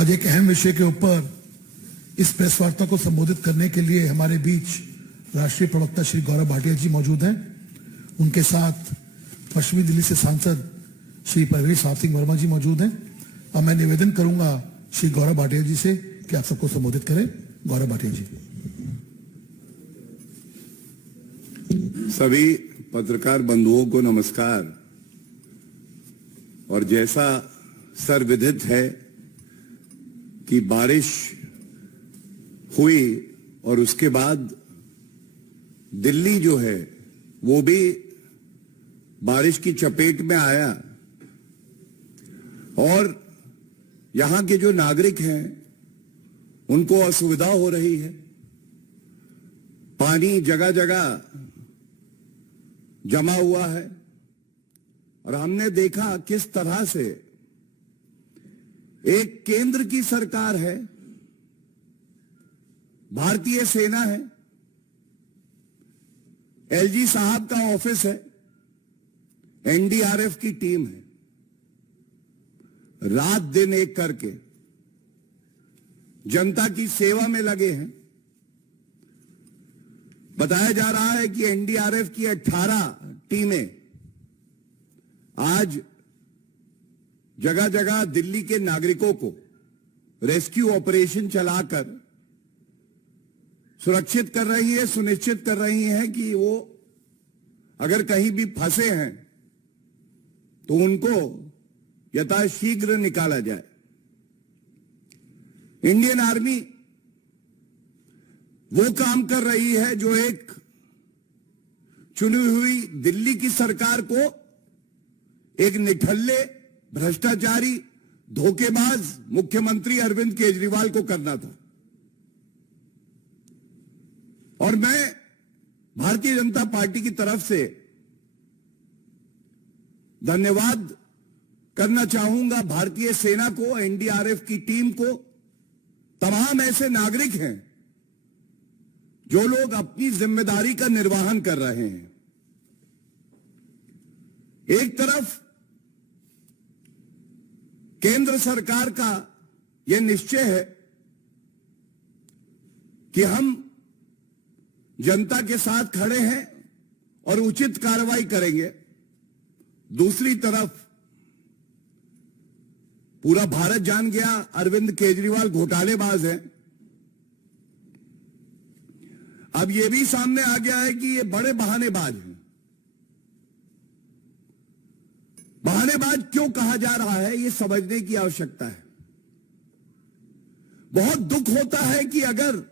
आज एक अहम विषय के ऊपर इस प्रेस वार्ता को संबोधित करने के लिए हमारे बीच राष्ट्रीय प्रवक्ता श्री गौरव भाटिया जी मौजूद हैं। उनके साथ पश्चिमी दिल्ली से सांसद श्री परवेश साहब सिंह वर्मा जी मौजूद हैं। अब मैं निवेदन करूंगा श्री गौरव भाटिया जी से कि आप सबको संबोधित करें। गौरव भाटिया जी। सभी पत्रकार बंधुओं को नमस्कार। और जैसा सर्वविदित है कि बारिश हुई और उसके बाद दिल्ली जो है वो भी बारिश की चपेट में आया और यहां के जो नागरिक हैं उनको असुविधा हो रही है। पानी जगह जगह जमा हुआ है और हमने देखा किस तरह से एक केंद्र की सरकार है, भारतीय सेना है, एलजी साहब का ऑफिस है, एनडीआरएफ की टीम है, रात दिन एक करके जनता की सेवा में लगे हैं। बताया जा रहा है कि एनडीआरएफ की 18 टीमें आज जगह जगह दिल्ली के नागरिकों को रेस्क्यू ऑपरेशन चलाकर सुरक्षित कर रही है, सुनिश्चित कर रही है कि वो अगर कहीं भी फंसे हैं तो उनको यथाशीघ्र निकाला जाए। इंडियन आर्मी वो काम कर रही है जो एक चुनी हुई दिल्ली की सरकार को एक निठल्ले, भ्रष्टाचारी, धोखेबाज मुख्यमंत्री अरविंद केजरीवाल को करना था। और मैं भारतीय जनता पार्टी की तरफ से धन्यवाद करना चाहूंगा भारतीय सेना को, एनडीआरएफ की टीम को, तमाम ऐसे नागरिक हैं जो लोग अपनी जिम्मेदारी का निर्वहन कर रहे हैं। एक तरफ केंद्र सरकार का यह निश्चय है कि हम जनता के साथ खड़े हैं और उचित कार्रवाई करेंगे। दूसरी तरफ पूरा भारत जान गया अरविंद केजरीवाल घोटालेबाज है। अब यह भी सामने आ गया है कि ये बड़े बहानेबाज हैं। बहानेबाज क्यों कहा जा रहा है ये समझने की आवश्यकता है। बहुत दुख होता है कि अगर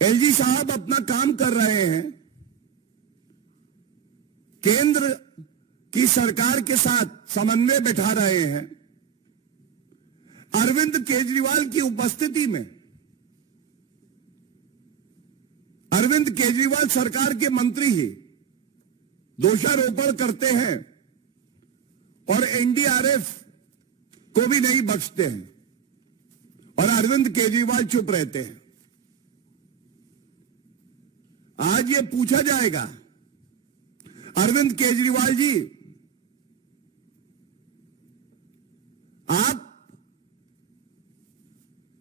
एलजी साहब अपना काम कर रहे हैं, केंद्र की सरकार के साथ समन्वय बैठा रहे हैं, अरविंद केजरीवाल की उपस्थिति में अरविंद केजरीवाल सरकार के मंत्री ही दोषारोपण करते हैं और एनडीआरएफ को भी नहीं बख्शते हैं और अरविंद केजरीवाल चुप रहते हैं। आज ये पूछा जाएगा, अरविंद केजरीवाल जी, आप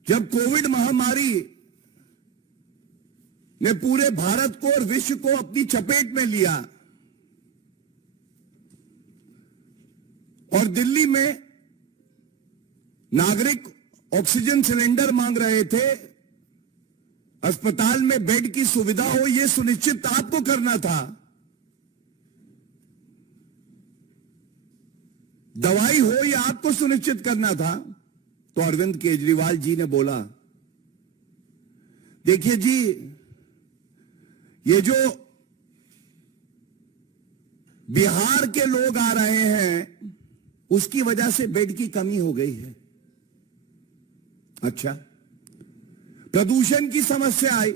जब कोविड महामारी ने पूरे भारत को और विश्व को अपनी चपेट में लिया और दिल्ली में नागरिक ऑक्सीजन सिलेंडर मांग रहे थे, अस्पताल में बेड की सुविधा हो, यह सुनिश्चित आपको करना था। दवाई हो यह आपको सुनिश्चित करना था। तो अरविंद केजरीवाल जी ने बोला, देखिए जी, ये जो बिहार के लोग आ रहे हैं उसकी वजह से बेड की कमी हो गई है। अच्छा, प्रदूषण की समस्या आई,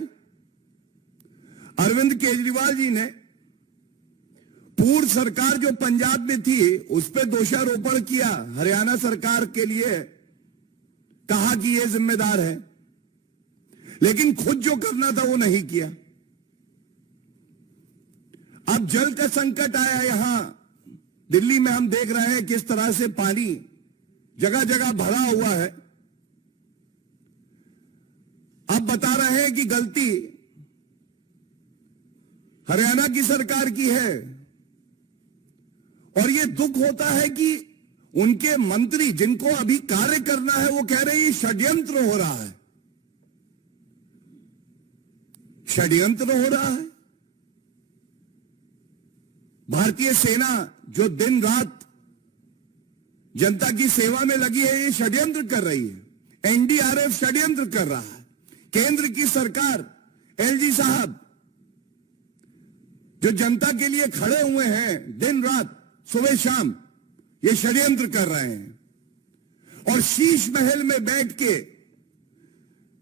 अरविंद केजरीवाल जी ने पूर्व सरकार जो पंजाब में थी उस पर दोषारोपण किया, हरियाणा सरकार के लिए कहा कि यह जिम्मेदार है, लेकिन खुद जो करना था वो नहीं किया। अब जल का संकट आया, यहां दिल्ली में हम देख रहे हैं किस तरह से पानी जगह जगह भरा हुआ है। अब बता रहे हैं कि गलती हरियाणा की सरकार की है, और यह दुख होता है कि उनके मंत्री जिनको अभी कार्य करना है वो कह रहे हैं षड्यंत्र हो रहा है। षड्यंत्र हो रहा है। भारतीय सेना जो दिन रात जनता की सेवा में लगी है, ये षड्यंत्र कर रही है। एनडीआरएफ षड्यंत्र कर रहा है। केंद्र की सरकार, एलजी साहब जो जनता के लिए खड़े हुए हैं दिन रात सुबह शाम, ये षड्यंत्र कर रहे हैं। और शीश महल में बैठ के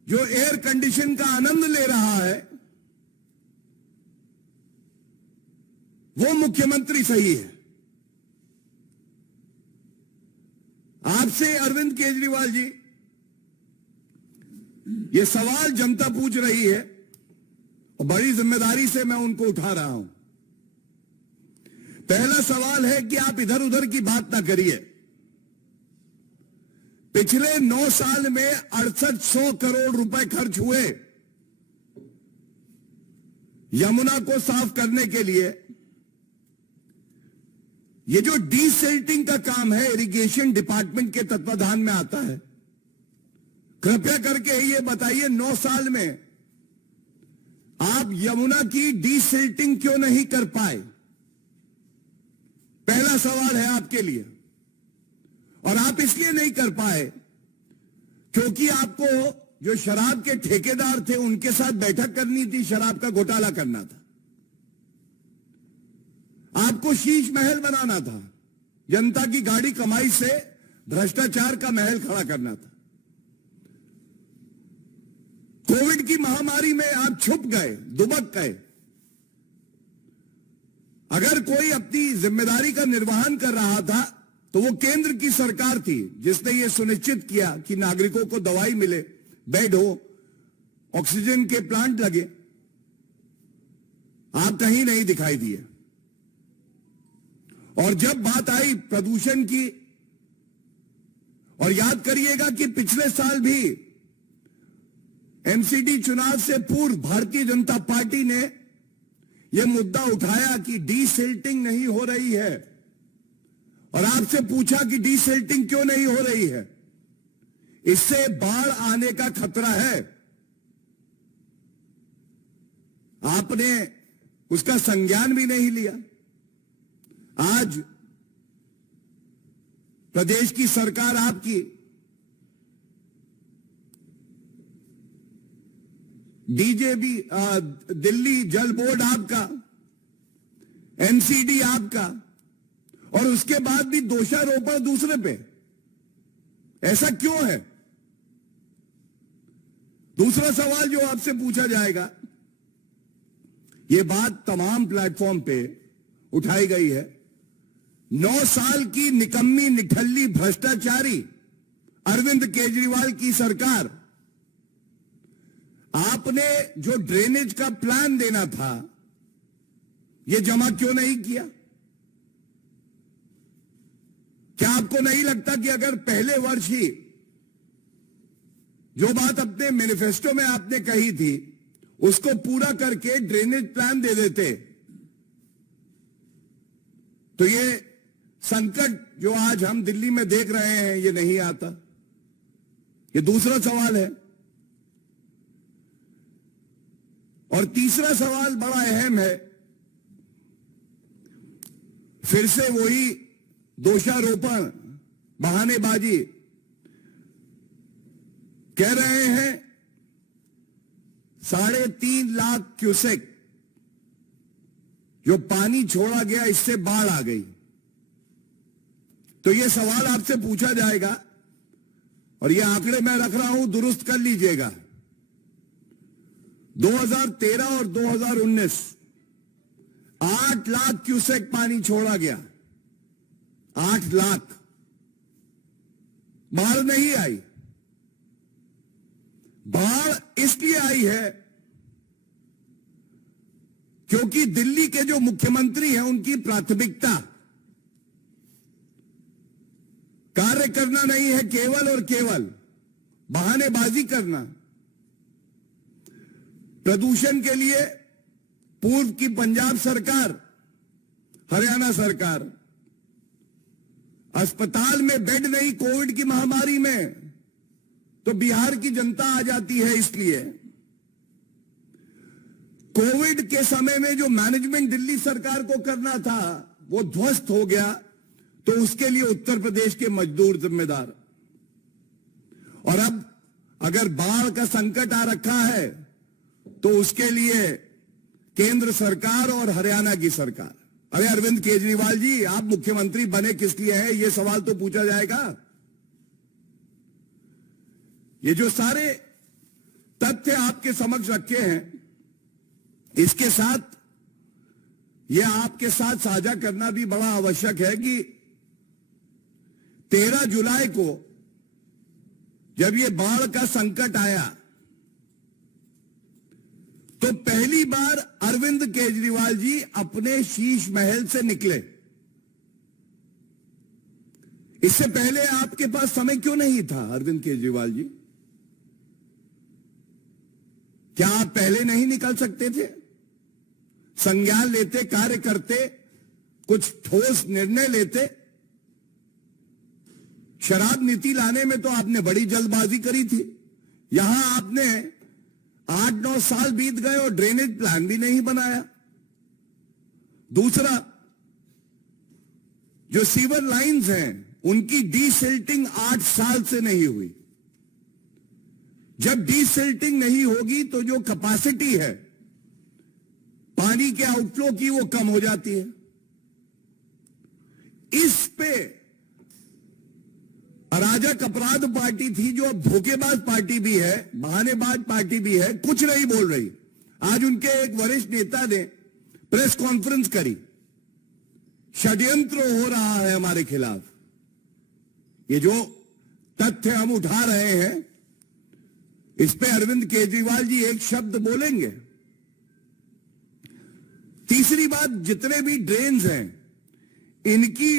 जो एयर कंडीशन का आनंद ले रहा है वो मुख्यमंत्री सही है। आपसे अरविंद केजरीवाल जी, ये सवाल जनता पूछ रही है और बड़ी जिम्मेदारी से मैं उनको उठा रहा हूं। पहला सवाल है कि आप इधर उधर की बात ना करिए। पिछले 9 साल में 6800 करोड़ रुपए खर्च हुए यमुना को साफ करने के लिए। ये जो डीसिल्टिंग का काम है, इरिगेशन डिपार्टमेंट के तत्वाधान में आता है। कृपया करके ये बताइए, 9 साल में आप यमुना की डीसिल्टिंग क्यों नहीं कर पाए? पहला सवाल है आपके लिए। और आप इसलिए नहीं कर पाए क्योंकि आपको जो शराब के ठेकेदार थे उनके साथ बैठक करनी थी, शराब का घोटाला करना था। आपको शीश महल बनाना था, जनता की गाड़ी कमाई से भ्रष्टाचार का महल खड़ा करना था। कोविड की महामारी में आप छुप गए, दुबक गए। अगर कोई अपनी जिम्मेदारी का निर्वहन कर रहा था तो वो केंद्र की सरकार थी जिसने ये सुनिश्चित किया कि नागरिकों को दवाई मिले, बेड हो, ऑक्सीजन के प्लांट लगे। आप कहीं नहीं दिखाई दिए। और जब बात आई प्रदूषण की, और याद करिएगा कि पिछले साल भी एमसीडी चुनाव से पूर्व भारतीय जनता पार्टी ने यह मुद्दा उठाया कि डीसिल्टिंग नहीं हो रही है, और आपसे पूछा कि डीसिल्टिंग क्यों नहीं हो रही है। इससे बाढ़ आने का खतरा है। आपने उसका संज्ञान भी नहीं लिया। आज प्रदेश की सरकार आपकी डीजेबी, दिल्ली जल बोर्ड आपका, एमसीडी आपका, और उसके बाद भी दोषारोपण दूसरे पे। ऐसा क्यों है? दूसरा सवाल जो आपसे पूछा जाएगा, यह बात तमाम प्लेटफॉर्म पे उठाई गई है। 9 साल की निकम्मी, निठल्ली, भ्रष्टाचारी अरविंद केजरीवाल की सरकार, आपने जो ड्रेनेज का प्लान देना था यह जमा क्यों नहीं किया? क्या आपको नहीं लगता कि अगर पहले वर्ष ही जो बात अपने मैनिफेस्टो में आपने कही थी उसको पूरा करके ड्रेनेज प्लान दे देते तो ये संकट जो आज हम दिल्ली में देख रहे हैं ये नहीं आता? ये दूसरा सवाल है। और तीसरा सवाल बड़ा अहम है। फिर से वही दोषारोपण, बहानेबाजी। कह रहे हैं 3.5 लाख क्यूसेक जो पानी छोड़ा गया, इससे बाढ़ आ गई। तो यह सवाल आपसे पूछा जाएगा, और ये आंकड़े मैं रख रहा हूं, दुरुस्त कर लीजिएगा। 2013 और 2019 8 लाख क्यूसेक पानी छोड़ा गया। 8 लाख। बाढ़ नहीं आई। बाढ़ इसलिए आई है क्योंकि दिल्ली के जो मुख्यमंत्री हैं उनकी प्राथमिकता कार्य करना नहीं है केवल और केवल बहानेबाजी करना। प्रदूषण के लिए पूर्व की पंजाब सरकार, हरियाणा सरकार, अस्पताल में बेड नहीं कोविड की महामारी में, तो बिहार की जनता आ जाती है। इसलिए कोविड के समय में जो मैनेजमेंट दिल्ली सरकार को करना था वो ध्वस्त हो गया, तो उसके लिए उत्तर प्रदेश के मजदूर जिम्मेदार। और अब अगर बाढ़ का संकट आ रखा है तो उसके लिए केंद्र सरकार और हरियाणा की सरकार। अरे अरविंद केजरीवाल जी, आप मुख्यमंत्री बने किस लिए हैं, यह सवाल तो पूछा जाएगा। ये जो सारे तथ्य आपके समक्ष रखे हैं, इसके साथ यह आपके साथ साझा करना भी बड़ा आवश्यक है कि 13 जुलाई को जब ये बाढ़ का संकट आया तो पहली बार अरविंद केजरीवाल जी अपने शीश महल से निकले। इससे पहले आपके पास समय क्यों नहीं था अरविंद केजरीवाल जी? क्या आप पहले नहीं निकल सकते थे? संज्ञान लेते, कार्य करते, कुछ ठोस निर्णय लेते। शराब नीति लाने में तो आपने बड़ी जल्दबाजी करी थी। यहां आपने 8-9 साल बीत गए और ड्रेनेज प्लान भी नहीं बनाया। दूसरा, जो सीवर लाइंस हैं उनकी डीसिल्टिंग 8 साल से नहीं हुई। जब डीसिल्टिंग नहीं होगी तो जो कैपेसिटी है पानी के आउटफ्लो की वो कम हो जाती है। इस पे अराजक अपराध पार्टी थी, जो अब धोखेबाज पार्टी भी है, बहानेबाज पार्टी भी है, कुछ नहीं बोल रही। आज उनके एक वरिष्ठ नेता ने प्रेस कॉन्फ्रेंस करी, षड्यंत्र हो रहा है हमारे खिलाफ। ये जो तथ्य हम उठा रहे हैं, इस पे अरविंद केजरीवाल जी एक शब्द बोलेंगे। तीसरी बात, जितने भी ड्रेन्स हैं इनकी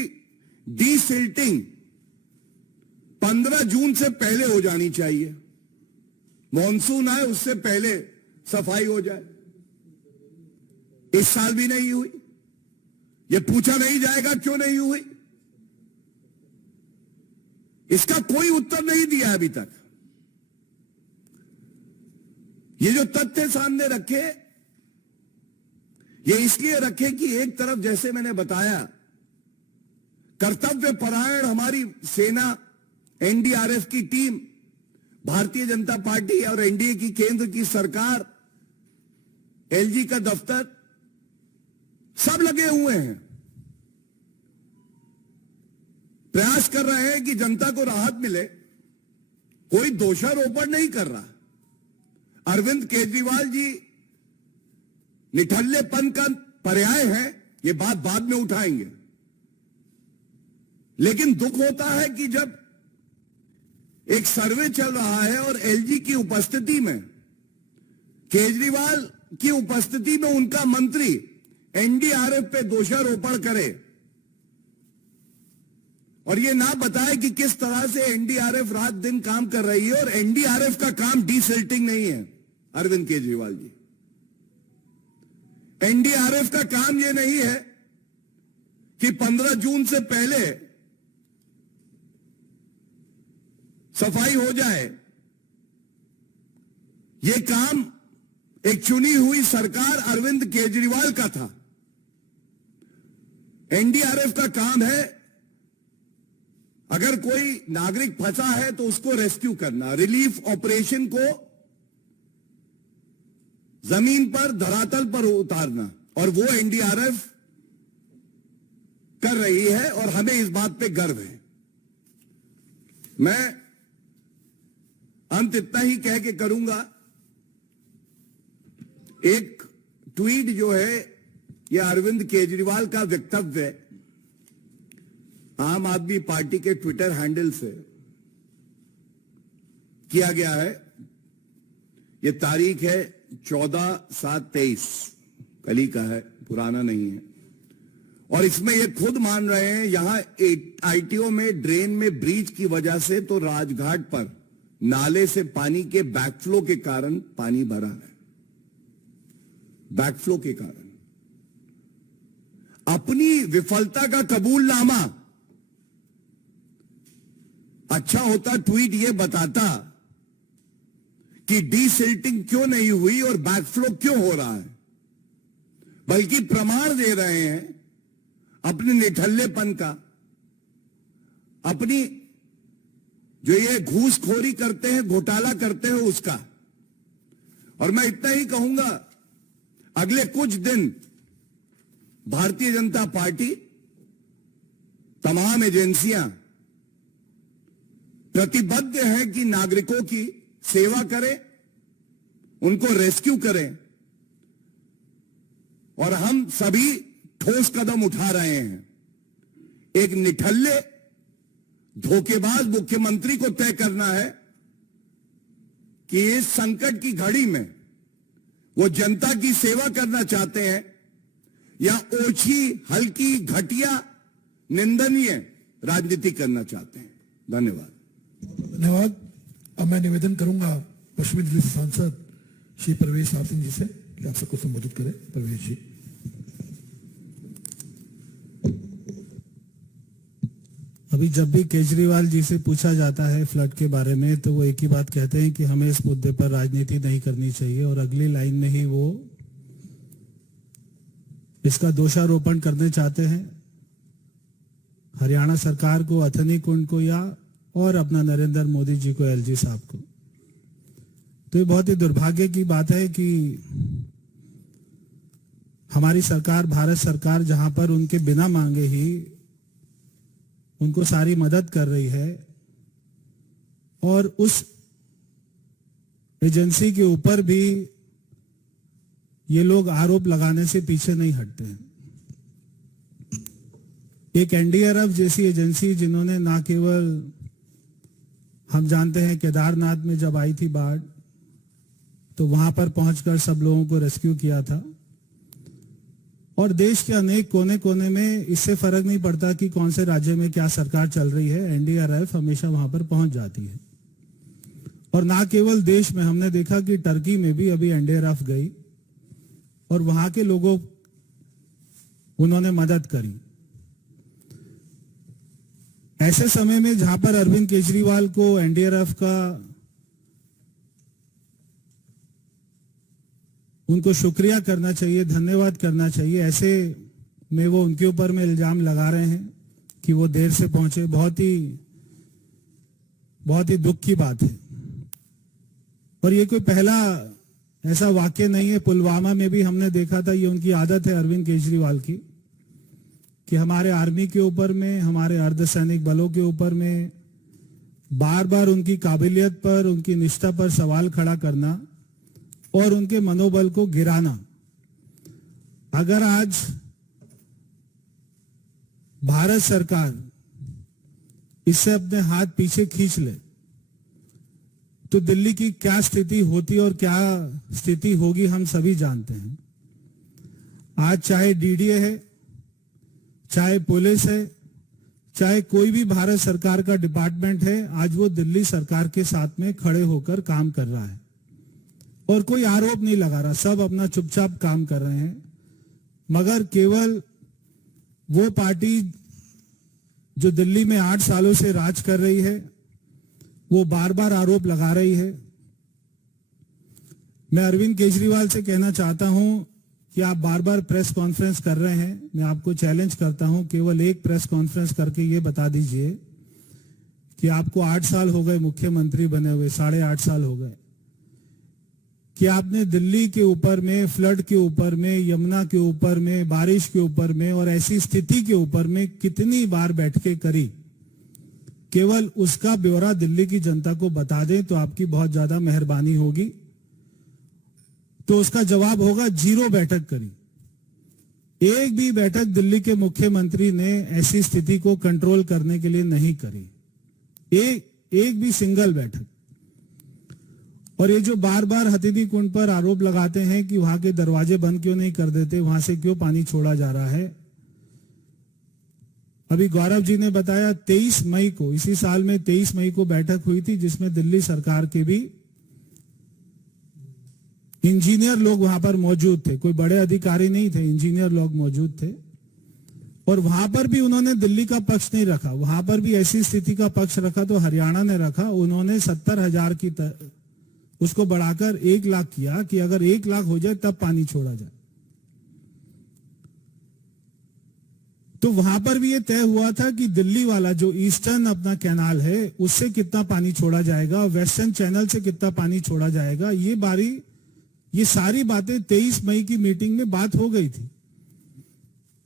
डीसिल्टिंग 15 जून से पहले हो जानी चाहिए। मॉनसून आए उससे पहले सफाई हो जाए। इस साल भी नहीं हुई। यह पूछा नहीं जाएगा क्यों नहीं हुई, इसका कोई उत्तर नहीं दिया अभी तक। ये जो तथ्य सामने रखे, ये इसलिए रखे कि एक तरफ जैसे मैंने बताया कर्तव्य परायण हमारी सेना, एनडीआरएफ की टीम, भारतीय जनता पार्टी और एनडीए की केंद्र की सरकार, एलजी का दफ्तर, सब लगे हुए हैं, प्रयास कर रहे हैं कि जनता को राहत मिले। कोई दोषारोपण नहीं कर रहा। अरविंद केजरीवाल जी निठल्लेपन का पर्याय है, ये बात बाद में उठाएंगे। लेकिन दुख होता है कि जब एक सर्वे चल रहा है और एलजी की उपस्थिति में, केजरीवाल की उपस्थिति में उनका मंत्री एनडीआरएफ पे दोषारोपण करे और ये ना बताए कि किस तरह से एनडीआरएफ रात दिन काम कर रही है। और एनडीआरएफ का काम डीसिल्टिंग नहीं है अरविंद केजरीवाल जी। एनडीआरएफ का काम यह नहीं है कि 15 जून से पहले सफाई हो जाए। यह काम एक चुनी हुई सरकार अरविंद केजरीवाल का था। एनडीआरएफ का काम है अगर कोई नागरिक फंसा है तो उसको रेस्क्यू करना, रिलीफ ऑपरेशन को जमीन पर, धरातल पर उतारना, और वो एनडीआरएफ कर रही है और हमें इस बात पे गर्व है। मैं अंत इतना ही कह के करूंगा, एक ट्वीट जो है यह अरविंद केजरीवाल का वक्तव्य आम आदमी पार्टी के ट्विटर हैंडल से किया गया है। यह तारीख है 14/7/23, कल ही का है, पुराना नहीं है। और इसमें ये खुद मान रहे हैं यहां आईटीओ में ड्रेन में ब्रीच की वजह से तो राजघाट पर नाले से पानी के बैकफ्लो के कारण पानी भरा है, बैकफ्लो के कारण। अपनी विफलता का कबूलनामा, अच्छा होता ट्वीट ये बताता कि डीसिल्टिंग क्यों नहीं हुई और बैकफ्लो क्यों हो रहा है, बल्कि प्रमाण दे रहे हैं अपने निठल्लेपन का, अपनी जो ये घूसखोरी करते हैं, घोटाला करते हैं उसका। और मैं इतना ही कहूंगा, अगले कुछ दिन भारतीय जनता पार्टी, तमाम एजेंसियां प्रतिबद्ध है कि नागरिकों की सेवा करें, उनको रेस्क्यू करें, और हम सभी ठोस कदम उठा रहे हैं। एक निठल्ले धोखेबाज मुख्यमंत्री को तय करना है कि इस संकट की घड़ी में वो जनता की सेवा करना चाहते हैं या ओछी, हल्की, घटिया, निंदनीय राजनीति करना चाहते हैं। धन्यवाद। धन्यवाद। अब मैं निवेदन करूंगा पश्चिमी दिल्ली से सांसद श्री परवेश साहब सिंह जी से कि आप सबको संबोधित करें। परवेश जी। अभी जब भी केजरीवाल जी से पूछा जाता है फ्लड के बारे में तो वो एक ही बात कहते हैं कि हमें इस मुद्दे पर राजनीति नहीं करनी चाहिए, और अगली लाइन में ही वो इसका दोषारोपण करने चाहते हैं हरियाणा सरकार को, अथनी कुंड को, या और अपना नरेंद्र मोदी जी को, एलजी साहब को। तो ये बहुत ही दुर्भाग्य की बात है कि हमारी सरकार, भारत सरकार, जहां पर उनके बिना मांगे ही उनको सारी मदद कर रही है, और उस एजेंसी के ऊपर भी ये लोग आरोप लगाने से पीछे नहीं हटते हैं। एक एनडीआरएफ जैसी एजेंसी, जिन्होंने ना केवल, हम जानते हैं केदारनाथ में जब आई थी बाढ़ तो वहां पर पहुंचकर सब लोगों को रेस्क्यू किया था, और देश के अनेक कोने कोने में इससे फर्क नहीं पड़ता कि कौन से राज्य में क्या सरकार चल रही है, एनडीआरएफ हमेशा वहां पर पहुंच जाती है। और ना केवल देश में, हमने देखा कि टर्की में भी अभी एनडीआरएफ गई और वहां के लोगों उन्होंने मदद करी। ऐसे समय में जहां पर अरविंद केजरीवाल को एनडीआरएफ का उनको शुक्रिया करना चाहिए, धन्यवाद करना चाहिए, ऐसे में वो उनके ऊपर में इल्जाम लगा रहे हैं कि वो देर से पहुंचे। बहुत ही दुख की बात है। और ये कोई पहला ऐसा वाक्य नहीं है, पुलवामा में भी हमने देखा था। ये उनकी आदत है अरविंद केजरीवाल की कि हमारे आर्मी के ऊपर में, हमारे अर्धसैनिक बलों के ऊपर में बार बार उनकी काबिलियत पर, उनकी निष्ठा पर सवाल खड़ा करना और उनके मनोबल को गिराना। अगर आज भारत सरकार इससे अपने हाथ पीछे खींच ले तो दिल्ली की क्या स्थिति होती और क्या स्थिति होगी हम सभी जानते हैं। आज चाहे डीडीए है, चाहे पुलिस है, चाहे कोई भी भारत सरकार का डिपार्टमेंट है, आज वो दिल्ली सरकार के साथ में खड़े होकर काम कर रहा है और कोई आरोप नहीं लगा रहा। सब अपना चुपचाप काम कर रहे हैं। मगर केवल वो पार्टी जो दिल्ली में 8 सालों से राज कर रही है, वो बार बार आरोप लगा रही है। मैं अरविंद केजरीवाल से कहना चाहता हूं कि आप बार बार प्रेस कॉन्फ्रेंस कर रहे हैं। मैं आपको चैलेंज करता हूं, केवल एक प्रेस कॉन्फ्रेंस करके ये बता दीजिए कि आपको 8 साल हो गए मुख्यमंत्री बने हुए, 8.5 साल हो गए, कि आपने दिल्ली के ऊपर में, फ्लड के ऊपर में, यमुना के ऊपर में, बारिश के ऊपर में और ऐसी स्थिति के ऊपर में कितनी बार बैठकें करी। केवल उसका ब्यौरा दिल्ली की जनता को बता दें तो आपकी बहुत ज्यादा मेहरबानी होगी। तो उसका जवाब होगा 0 बैठक करी। एक भी बैठक दिल्ली के मुख्यमंत्री ने ऐसी स्थिति को कंट्रोल करने के लिए नहीं करी, एक भी सिंगल बैठक। और ये जो बार बार हथनी कुंड पर आरोप लगाते हैं कि वहां के दरवाजे बंद क्यों नहीं कर देते, वहां से क्यों पानी छोड़ा जा रहा है, अभी गौरव जी ने बताया 23 मई को, इसी साल में 23 मई को बैठक हुई थी जिसमें दिल्ली सरकार के भी इंजीनियर लोग वहां पर मौजूद थे, कोई बड़े अधिकारी नहीं थे, इंजीनियर लोग मौजूद थे। और वहां पर भी उन्होंने दिल्ली का पक्ष नहीं रखा, वहां पर भी ऐसी स्थिति का पक्ष रखा तो हरियाणा ने रखा। उन्होंने 70,000 की उसको बढ़ाकर 1 लाख किया कि अगर 1 लाख हो जाए तब पानी छोड़ा जाए। तो वहां पर भी ये तय हुआ था कि दिल्ली वाला जो ईस्टर्न अपना कैनाल है उससे कितना पानी छोड़ा जाएगा, वेस्टर्न चैनल से कितना पानी छोड़ा जाएगा। ये सारी बातें 23 मई की मीटिंग में बात हो गई थी।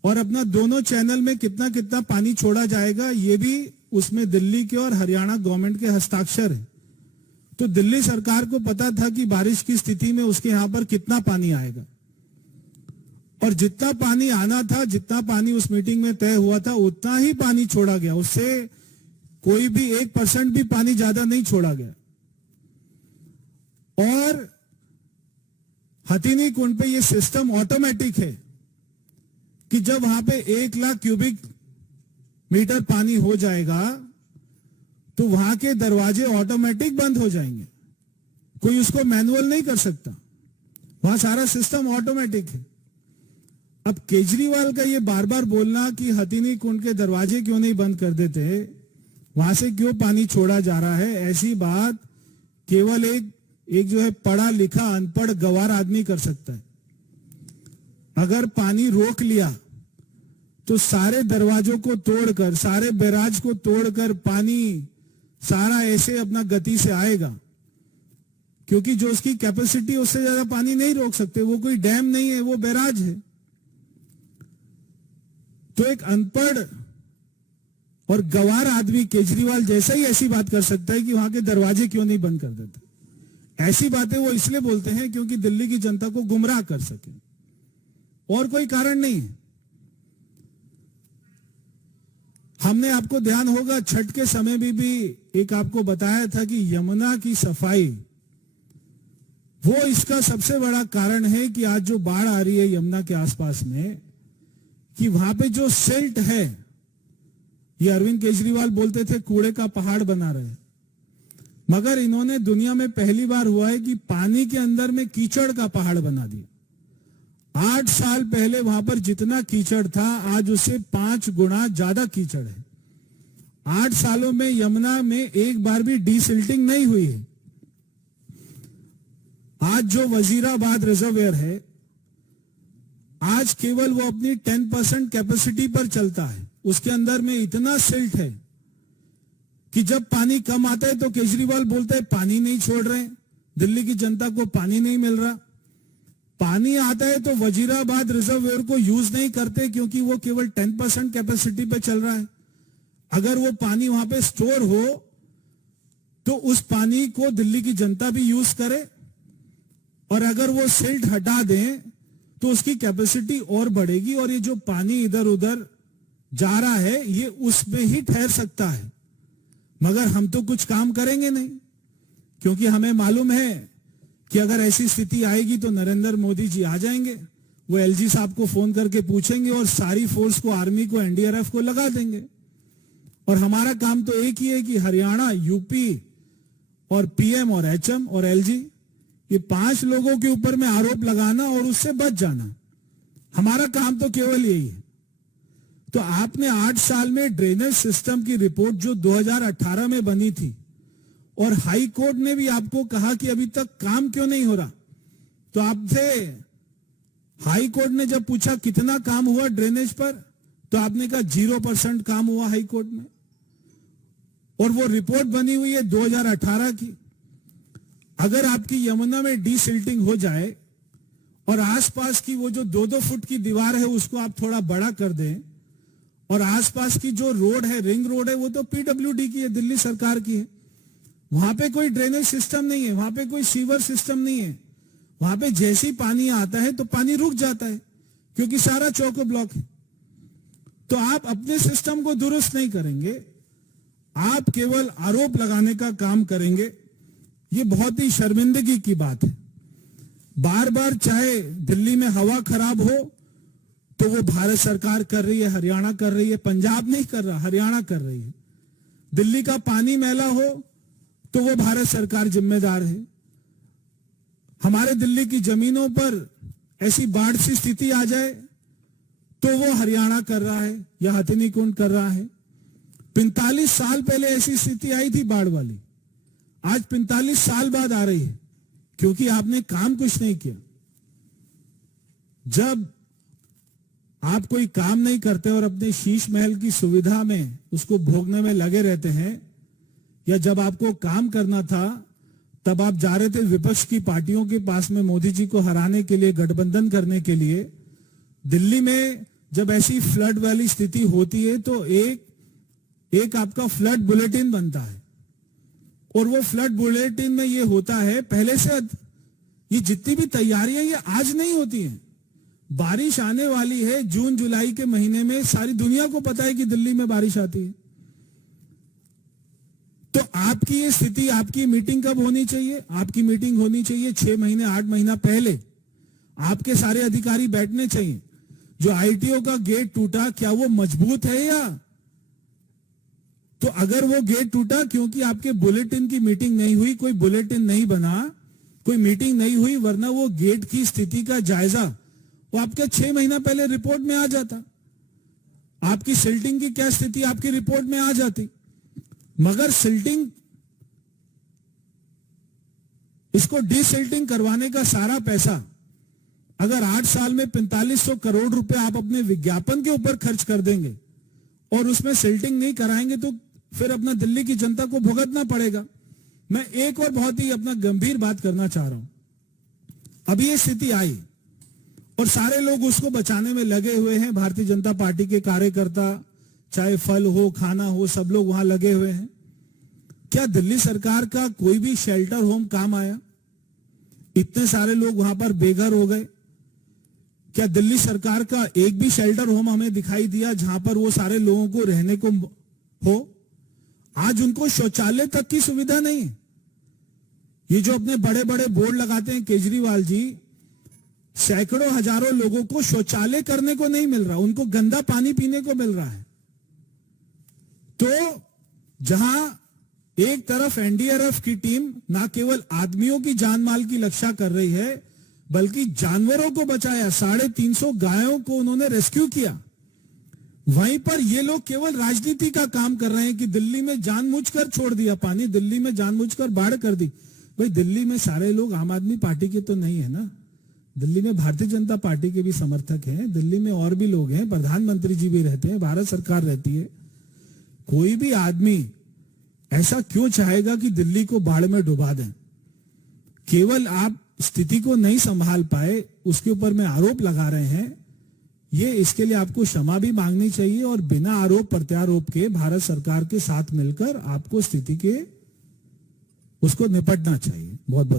और अपना दोनों चैनल में कितना कितना पानी छोड़ा जाएगा ये भी उसमें दिल्ली के और हरियाणा गवर्नमेंट के हस्ताक्षर है। तो दिल्ली सरकार को पता था कि बारिश की स्थिति में उसके यहां पर कितना पानी आएगा, और जितना पानी आना था, जितना पानी उस मीटिंग में तय हुआ था उतना ही पानी छोड़ा गया, उससे कोई भी 1% भी पानी ज्यादा नहीं छोड़ा गया। और हथिनी कुंड पे ये सिस्टम ऑटोमेटिक है कि जब वहां पे 1 लाख क्यूबिक मीटर पानी हो जाएगा तो वहां के दरवाजे ऑटोमेटिक बंद हो जाएंगे, कोई उसको मैनुअल नहीं कर सकता, वहां सारा सिस्टम ऑटोमेटिक है। अब केजरीवाल का ये बार बार बोलना कि हथिनी कुंड के दरवाजे क्यों नहीं बंद कर देते, वहां से क्यों पानी छोड़ा जा रहा है, ऐसी बात केवल एक जो है पढ़ा लिखा अनपढ़ गवार आदमी कर सकता है। अगर पानी रोक लिया तो सारे दरवाजों को तोड़कर, सारे बैराज को तोड़कर पानी सारा ऐसे अपना गति से आएगा, क्योंकि जो उसकी कैपेसिटी उससे ज्यादा पानी नहीं रोक सकते, वो कोई डैम नहीं है, वो बैराज है। तो एक अनपढ़ और गवार आदमी केजरीवाल जैसा ही ऐसी बात कर सकता है कि वहां के दरवाजे क्यों नहीं बंद कर देते। ऐसी बातें वो इसलिए बोलते हैं क्योंकि दिल्ली की जनता को गुमराह कर सके, और कोई कारण नहीं है। हमने आपको ध्यान होगा छठ के समय भी एक आपको बताया था कि यमुना की सफाई वो इसका सबसे बड़ा कारण है कि आज जो बाढ़ आ रही है यमुना के आसपास में, कि वहां पे जो सिल्ट है, ये अरविंद केजरीवाल बोलते थे कूड़े का पहाड़ बना रहे, मगर इन्होंने दुनिया में पहली बार हुआ है कि पानी के अंदर में कीचड़ का पहाड़ बना दिया। 8 साल पहले वहां पर जितना कीचड़ था आज उससे 5 गुना ज्यादा कीचड़ है। 8 सालों में यमुना में एक बार भी डीसिल्टिंग नहीं हुई है। आज जो वजीराबाद रिजर्वेयर है, आज केवल वो अपनी 10% कैपेसिटी पर चलता है, उसके अंदर में इतना सिल्ट है कि जब पानी कम आता है तो केजरीवाल बोलते हैं पानी नहीं छोड़ रहे, दिल्ली की जनता को पानी नहीं मिल रहा। पानी आता है तो वजीराबाद रिजर्वेयर को यूज नहीं करते क्योंकि वो केवल 10% कैपेसिटी पे चल रहा है। अगर वो पानी वहां पे स्टोर हो तो उस पानी को दिल्ली की जनता भी यूज करे, और अगर वो सिल्ट हटा दें तो उसकी कैपेसिटी और बढ़ेगी, और ये जो पानी इधर उधर जा रहा है ये उसमें ही ठहर सकता है। मगर हम तो कुछ काम करेंगे नहीं, क्योंकि हमें मालूम है कि अगर ऐसी स्थिति आएगी तो नरेंद्र मोदी जी आ जाएंगे, वो एलजी साहब को फोन करके पूछेंगे और सारी फोर्स को, आर्मी को, एनडीआरएफ को लगा देंगे। और हमारा काम तो एक ही है कि हरियाणा, यूपी और पीएम और एचएम और एलजी, ये 5 लोगों के ऊपर में आरोप लगाना और उससे बच जाना, हमारा काम तो केवल यही है। तो आपने 8 साल में ड्रेनेज सिस्टम की रिपोर्ट जो 2018 में बनी थी, और हाई कोर्ट ने भी आपको कहा कि अभी तक काम क्यों नहीं हो रहा, तो आपसे हाई कोर्ट ने जब पूछा कितना काम हुआ ड्रेनेज पर, तो आपने कहा 0% काम हुआ हाई कोर्ट में। और वो रिपोर्ट बनी हुई है 2018 की। अगर आपकी यमुना में डीसिल्टिंग हो जाए और आसपास की वो जो 2-2 फुट की दीवार है उसको आप थोड़ा बड़ा कर दें, और आसपास की जो रोड है, रिंग रोड है, वो तो पीडब्ल्यूडी की है, दिल्ली सरकार की है, वहां पे कोई ड्रेनेज सिस्टम नहीं है, वहां पे कोई सीवर सिस्टम नहीं है, वहां पे जैसे ही पानी आता है तो पानी रुक जाता है क्योंकि सारा चौको ब्लॉक है। तो आप अपने सिस्टम को दुरुस्त नहीं करेंगे, आप केवल आरोप लगाने का काम करेंगे। ये बहुत ही शर्मिंदगी की बात है। बार बार चाहे दिल्ली में हवा खराब हो तो वो भारत सरकार कर रही है, हरियाणा कर रही है, पंजाब नहीं कर रहा, हरियाणा कर रही है। दिल्ली का पानी मैला हो तो वो भारत सरकार जिम्मेदार है। हमारे दिल्ली की जमीनों पर ऐसी बाढ़ सी स्थिति आ जाए तो वो हरियाणा कर रहा है या हथिनी कुंड कर रहा है। 45 साल पहले ऐसी स्थिति आई थी बाढ़ वाली, आज 45 साल बाद आ रही है, क्योंकि आपने काम कुछ नहीं किया। जब आप कोई काम नहीं करते और अपने शीश महल की सुविधा में उसको भोगने में लगे रहते हैं, या जब आपको काम करना था तब आप जा रहे थे विपक्ष की पार्टियों के पास में मोदी जी को हराने के लिए, गठबंधन करने के लिए। दिल्ली में जब ऐसी फ्लड वाली स्थिति होती है तो एक आपका फ्लड बुलेटिन बनता है, और वो फ्लड बुलेटिन में ये होता है पहले से ये जितनी भी तैयारियां ये आज नहीं होती हैं। बारिश आने वाली है जून जुलाई के महीने में, सारी दुनिया को पता है कि दिल्ली में बारिश आती है। तो आपकी ये स्थिति, आपकी मीटिंग कब होनी चाहिए? आपकी मीटिंग होनी चाहिए 6 महीने 8 महीना पहले। आपके सारे अधिकारी बैठने चाहिए। जो आईटीओ का गेट टूटा, क्या वो मजबूत है या तो अगर वो गेट टूटा क्योंकि आपके बुलेटिन की मीटिंग नहीं हुई, कोई बुलेटिन नहीं बना, कोई मीटिंग नहीं हुई, वरना वो गेट की स्थिति का जायजा वो आपके 6 महीना पहले रिपोर्ट में आ जाता। आपकी सिल्टिंग की क्या स्थिति आपकी रिपोर्ट में आ जाती। मगर सिल्टिंग, इसको डिसिल्टिंग करवाने का सारा पैसा अगर 8 साल में 4500 करोड़ रुपए आप अपने विज्ञापन के ऊपर खर्च कर देंगे और उसमें सिल्टिंग नहीं कराएंगे तो फिर अपना दिल्ली की जनता को भुगतना पड़ेगा। मैं एक और बहुत ही अपना गंभीर बात करना चाह रहा हूं। अभी ये स्थिति आई और सारे लोग उसको बचाने में लगे हुए हैं। भारतीय जनता पार्टी के कार्यकर्ता, चाहे फल हो, खाना हो, सब लोग वहां लगे हुए हैं। क्या दिल्ली सरकार का कोई भी शेल्टर होम काम आया? इतने सारे लोग वहां पर बेघर हो गए। क्या दिल्ली सरकार का एक भी शेल्टर होम हमें दिखाई दिया जहां पर वो सारे लोगों को रहने को हो? आज उनको शौचालय तक की सुविधा नहीं है। ये जो अपने बड़े बड़े बोर्ड लगाते हैं केजरीवाल जी, सैकड़ों हजारों लोगों को शौचालय करने को नहीं मिल रहा, उनको गंदा पानी पीने को मिल रहा है। तो जहां एक तरफ एनडीआरएफ की टीम ना केवल आदमियों की जान माल की रक्षा कर रही है बल्कि जानवरों को बचाया, 350 गायों को उन्होंने रेस्क्यू किया, वहीं पर ये लोग केवल राजनीति का काम कर रहे हैं कि दिल्ली में जानबूझकर छोड़ दिया पानी, दिल्ली में जानबूझकर बाढ़ कर दी। भाई दिल्ली में सारे लोग आम आदमी पार्टी के तो नहीं है ना, दिल्ली में भारतीय जनता पार्टी के भी समर्थक हैं, दिल्ली में और भी लोग हैं, प्रधानमंत्री जी भी रहते हैं, भारत सरकार रहती है। कोई भी आदमी ऐसा क्यों चाहेगा कि दिल्ली को बाढ़ में डुबा दें? केवल आप स्थिति को नहीं संभाल पाए उसके ऊपर में आरोप लगा रहे हैं। ये इसके लिए आपको क्षमा भी मांगनी चाहिए और बिना आरोप प्रत्यारोप के भारत सरकार के साथ मिलकर आपको स्थिति के उसको निपटना चाहिए। बहुत बहुत